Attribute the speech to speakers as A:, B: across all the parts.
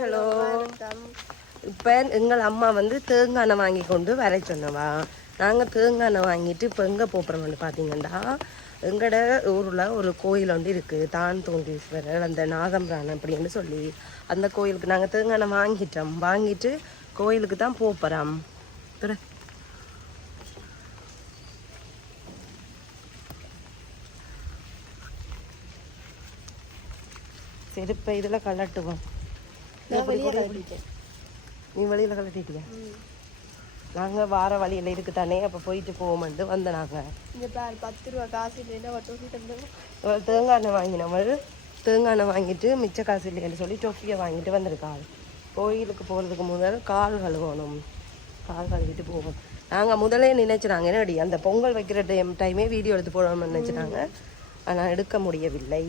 A: Hello. இப்போ எங்கள் அம்மா வந்து தேங்காய் வாங்கி கொண்டு வர சொன்னவா. நாங்கள் தேங்காய் வாங்கிட்டு இப்போ எங்கே போகிறோம்னு பார்த்தீங்கன்னா எங்கட ஊரில் ஒரு கோயில் ஒன்று இருக்குது தான் தோன்றீஸ்வரர் அந்த நாகம்பிரான் அப்படின்னு சொல்லி அந்த கோயிலுக்கு நாங்கள் தேங்காய் வாங்கிட்டோம். வாங்கிட்டு கோயிலுக்கு தான் போகிறோம் துறை செருப்பை இதில் கலட்டுவோம் நீ வழியில் கலட்டிட்டியா நாங்கள் வார வழியில் இருக்குதானே அப்போ போயிட்டு போவோம்ட்டு வந்த நாங்கள்
B: இங்க பாரு பத்து ரூபா காசு இல்லைன்னா
A: ஒரு தேங்காய் எண்ணெய் வாங்கினவள் தேங்காய் எண்ணெய் வாங்கிட்டு மிச்ச காசு இல்லைன்னு சொல்லி டொஃபியை வாங்கிட்டு வந்திருக்காள் கோயிலுக்கு போகிறதுக்கு முதல் கால் கழுவணும். கால் கழுவிட்டு போவோம். நாங்கள் முதலே நினைச்சினாங்க என்னடி அந்த பொங்கல் வைக்கிற டைம் டைமே வீடியோ எடுத்து போடணும்னு நினைச்சிட்டாங்க. ஆனால் எடுக்க முடியவில்லை.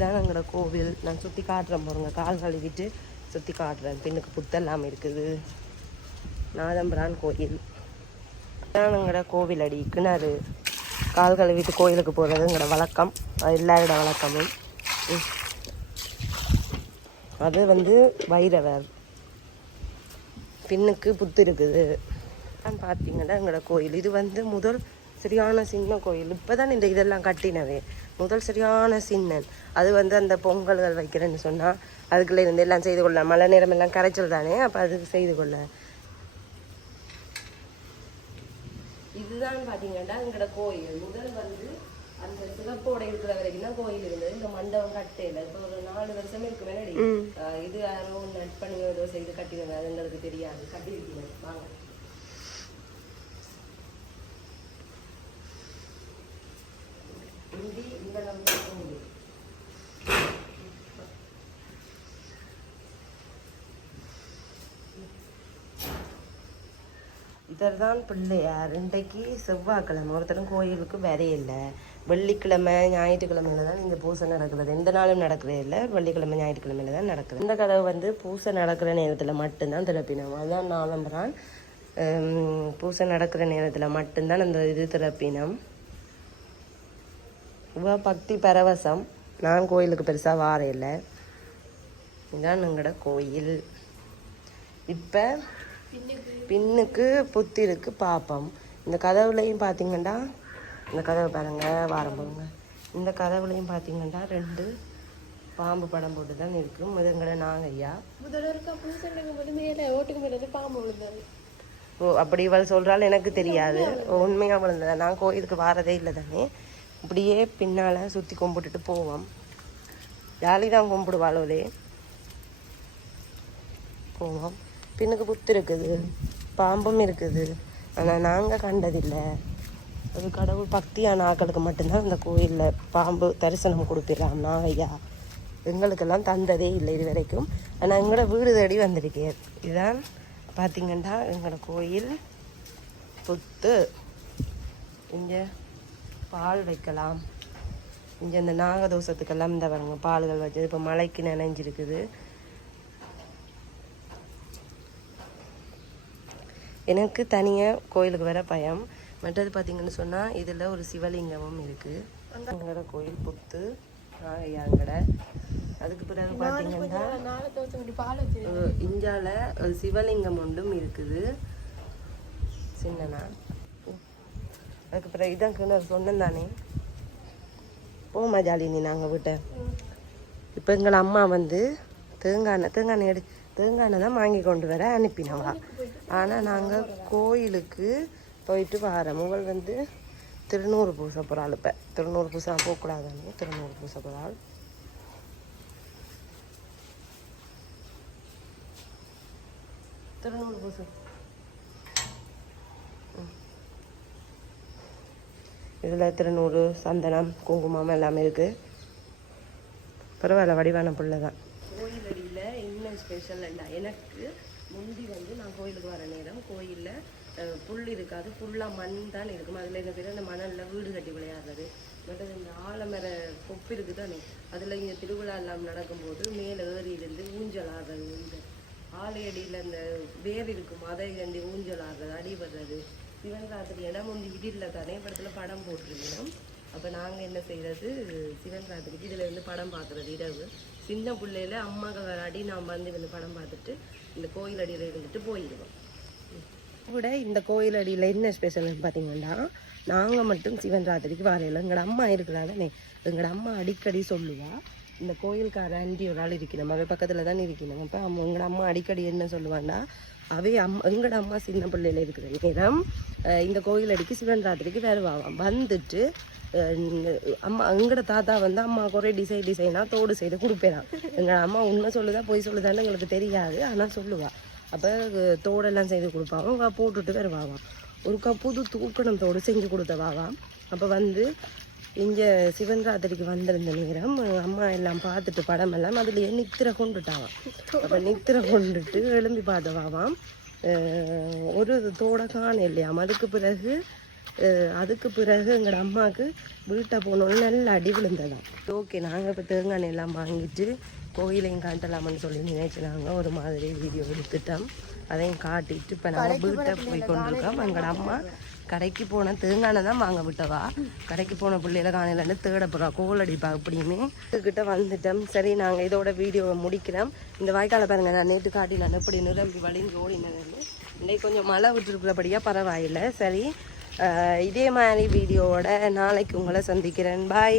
A: இதுதான் எங்களோட கோவில். நான் சுற்றி காட்டுறேன் பாருங்கள் கால் கழுவிட்டு சுற்றி காட்டுறேன். பின்னுக்கு புத்தெல்லாம் இருக்குது. நாதம்பிரான் கோயில். இதுதான் எங்களோட கோவில் அடி. கிணறு. கால் கழுவிட்டு கோயிலுக்கு போகிறது எங்களோட வழக்கம். அது எல்லாரோட வழக்கமும். அது வந்து வைரவர் பின்னுக்கு புத்து இருக்குது. பார்த்தீங்கன்னா எங்களோட கோயில். இது வந்து முதல் சரியான சின்ன கோயில். இப்போ தான் இந்த இதெல்லாம் கட்டினவே முதல் சரியான சின்னன். அது வந்து அந்த பொங்கல்கள் வைக்கிறேன்னு சொன்னால் அதுக்குள்ளே இருந்து எல்லாம் செய்து கொள்ள மழை நேரம் எல்லாம் கரைச்சல் தானே அப்போ அதுக்கு செய்து கொள்ள. இதுதான் பார்த்தீங்கன்னா எங்களோட கோயில். முதல் வந்து அந்த சிவப்போட இருக்கிற வரைக்கும் தான் கோயில் இருந்தது. இந்த மண்டபம் கட்டையில இப்போ ஒரு நாலு வருஷமே இருக்கு மேலே இது யாரோ நட்பணியோ ஏதோ செய்து கட்டிடுங்க அது எங்களுக்கு தெரியாது. கட்டியிருக்கீங்க. வாங்க. இந்தி இந்த நம்ம கோயில் இதர்தான் பிள்ளையார் இன்றைக்கு செவ்வாய்க்கிழமை. ஒருத்தரும் கோயிலுக்கு வரையில்லை. வெள்ளிக்கிழமை ஞாயிற்றுக்கிழமையில தான் இந்த பூசை நடக்கிறது எந்த நாளும் நடக்கிறதே இல்லை. வெள்ளிக்கிழமை ஞாயிற்றுக்கிழமையில தான் நடக்குது. இந்த கதவு வந்து பூசை நடக்கிற நேரத்தில் மட்டும்தான் திறப்பினோம். அதுதான் நாளம்பரான் பூசை நடக்கிற நேரத்தில் மட்டும்தான் அந்த இது திறப்பினம். இவ பக்தி பரவசம். நான் கோயிலுக்கு பெருசாக வார இல்லை இதுதான் எங்களோட கோயில். இப்போ பின்னுக்கு புத்திருக்கு பாப்பம். இந்த கதவுலையும் பார்த்தீங்கன்னா இந்த கதவு பாருங்க வாரம் பாருங்க இந்த கதவுலையும் பார்த்தீங்கன்னா ரெண்டு பாம்பு படம் போட்டு தான் இருக்கும்
B: இருந்து பாம்பு விழுந்தாரு.
A: ஓ அப்படி இவள் சொல்கிறாள் எனக்கு தெரியாது. உண்மையாக விழுந்ததா? நான் கோயிலுக்கு வாரதே இல்லை தானே. இப்படியே பின்னால் சுற்றி கும்பிட்டுட்டு போவோம். ஜாலி தான் கும்பிடுவாளோலே. போவோம். பின்னுக்கு புத்து இருக்குது. பாம்பும் இருக்குது. ஆனால் நாங்கள் கண்டதில்லை. அது கடவுள் பக்தியான ஆட்களுக்கு மட்டும்தான் இந்த கோயிலில் பாம்பு தரிசனம் கொடுத்துடலாம் நான் ஐயா. எங்களுக்கெல்லாம் தந்ததே இல்லை இது வரைக்கும் ஆனால் எங்களோட வீடு தேடி வந்திருக்கேன் இதுதான் பார்த்தீங்கன்னா எங்களோட கோயில். புத்து. இங்கே பால் வைக்கலாம். இங்கே இந்த நாகதோஷத்துக்கெல்லாம் இந்த பாருங்க பால்கள் வச்சது இப்போ மலைக்கு நனைஞ்சிருக்குது. எனக்கு தனியாக கோயிலுக்கு வர பயம். மற்றது பார்த்தீங்கன்னு சொன்னால் இதில் ஒரு சிவலிங்கமும் இருக்குது எங்களோட கோயில் புத்து நாகையாங்கட. அதுக்கு பிறகு பார்த்தீங்கன்னா இந்தியால ஒரு சிவலிங்கம் ஒன்றும் இருக்குது. சின்னனா அதுக்கு பிறகு இதான் கிணறு சொன்னேன் தானே. போமா ஜாலினி நாங்கள் வீட்டை. இப்போ எங்கள் அம்மா வந்து தேங்காய் தேங்காய் எடு தேங்காய் தான் வாங்கி கொண்டு வர அனுப்பினவா ஆனால் நாங்கள் கோயிலுக்கு போயிட்டு வரோம். முகல் வந்து திருநூறு பூசை போகிறாள் இப்போ. திருநூறு பூசை போகக்கூடாதுன்னு திருநூறு பூசை போகிறாள் திருநூறு பூசை. இதில் திருநூறு சந்தனம் குங்குமம் எல்லாமே இருக்குது பரவாயில்ல வடிவான பிள்ளை தான் கோயிலடியில் என்ன ஸ்பெஷல்ண்டா எனக்கு முந்தி வந்து நான் கோயிலுக்கு வர நேரம் கோயிலில் புல் இருக்காது. ஃபுல்லாக மண் தான் இருக்கும். அதில் இந்த பேர் அந்த மணலில் வீடு கட்டி விளையாடுறது. மற்றது இந்த ஆலமர கொப்பு இருக்குது தானே அதில் இங்கே திருவிழா எல்லாம் நடக்கும்போது மேலே ஏறி இருந்து ஊஞ்சல் ஆடுறது இந்த ஆலையடியில் அந்த வேர் இருக்கும். அதை கண்டி ஊஞ்சல் ஆடுறது அடிபடுறது சிவன் ராத்திரி இடம் முந்தி விடியில் தானே படத்தில் படம் போட்டிருக்கணும் அப்போ நாங்கள் என்ன செய்கிறது சிவன் ராத்திரிக்கு இதில் இருந்து படம் பார்க்குறது இரவு. சின்ன பிள்ளையில அம்மாக்கள் அடி நான் வந்து வந்து படம் பார்த்துட்டு இந்த கோயில் அடியில் இருந்துட்டு போயிடுவோம் கூட இந்த கோயில் அடியில் என்ன ஸ்பெஷல்னு பார்த்தீங்கன்னா நாங்கள் மட்டும் சிவன் ராத்திரிக்கு வரையில எங்களோட அம்மா இருக்கிறாதானே எங்களோட அம்மா அடிக்கடி சொல்லுவா. இந்த கோயிலுக்கார ஆண்டி ஒரு ஆள் இருக்கணும் அவ பக்கத்தில் தான் இருக்கணும் அப்போ அம்மா உங்களோட அம்மா அடிக்கடி என்ன சொல்லுவான்னா அவை அம்மா எங்களோட அம்மா சின்ன பிள்ளையில இருக்கிற நேரம் இந்த கோயில் அடிக்கு சிவன் ராத்திரிக்கு வருவான். வந்துட்டு அம்மா எங்களோட தாத்தா வந்து அம்மா குறை டிசைன் டிசைனாக தோடு செய்து கொடுப்பேன். எங்கள் அம்மா உண்மை சொல்லுதா பொய் சொல்லுதான்னு எங்களுக்கு தெரியாது. ஆனால் சொல்லுவாள் அப்போ தோடெல்லாம் செய்து கொடுப்பாங்க அவ போட்டுட்டு வருவாங்க ஒருக்கா புது தூக்கணம் தோடு செஞ்சு கொடுத்தவாவாம் அப்போ வந்து இங்கே சிவன் ராத்திரிக்கு வந்திருந்த நேரம் அம்மா எல்லாம் பார்த்துட்டு படம் எல்லாம் அதில் நித்திரை கொண்டுட்டாவான் அப்போ நித்திரை கொண்டுட்டு எழும்பி பார்த்தவாவாம் ஒரு தோட காண இல்லையாம். அதுக்கு பிறகு அதுக்கு பிறகு எங்களோட அம்மாவுக்கு வீட்டை போனோன்னு நல்ல அடி விழுந்ததாம். ஓகே நாங்கள் இப்போ தேங்காய் எல்லாம் வாங்கிட்டு கோயிலையும் காட்டலாமான்னு சொல்லி நினைச்சினாங்க ஒரு மாதிரி வீடியோ எடுத்துட்டோம். அதையும் காட்டிட்டு இப்போ நாங்கள் வீட்டை போய் கொண்டிருக்கோம். எங்களோட அம்மா கடைக்கு போன தேங்காய் தான் வாங்க விட்டவா? கடைக்கு போன பிள்ளையில காணையிலேருந்து தேட போகிறா கோல் அடிப்பா அப்படியுமே கிட்ட வந்துட்டோம். சரி நாங்கள் இதோட வீடியோவை முடிக்கிறோம். இந்த வாய்க்காலை பாருங்க நான் நேற்று காட்டினேன். எப்படி நிரம்பி வழிந்து ஓடினதுன்னு. இன்னைக்கு கொஞ்சம் மழை விட்டுருக்கிறபடியாக பரவாயில்லை. சரி இதே மாதிரி வீடியோவோட நாளைக்கு உங்களை சந்திக்கிறேன். பாய்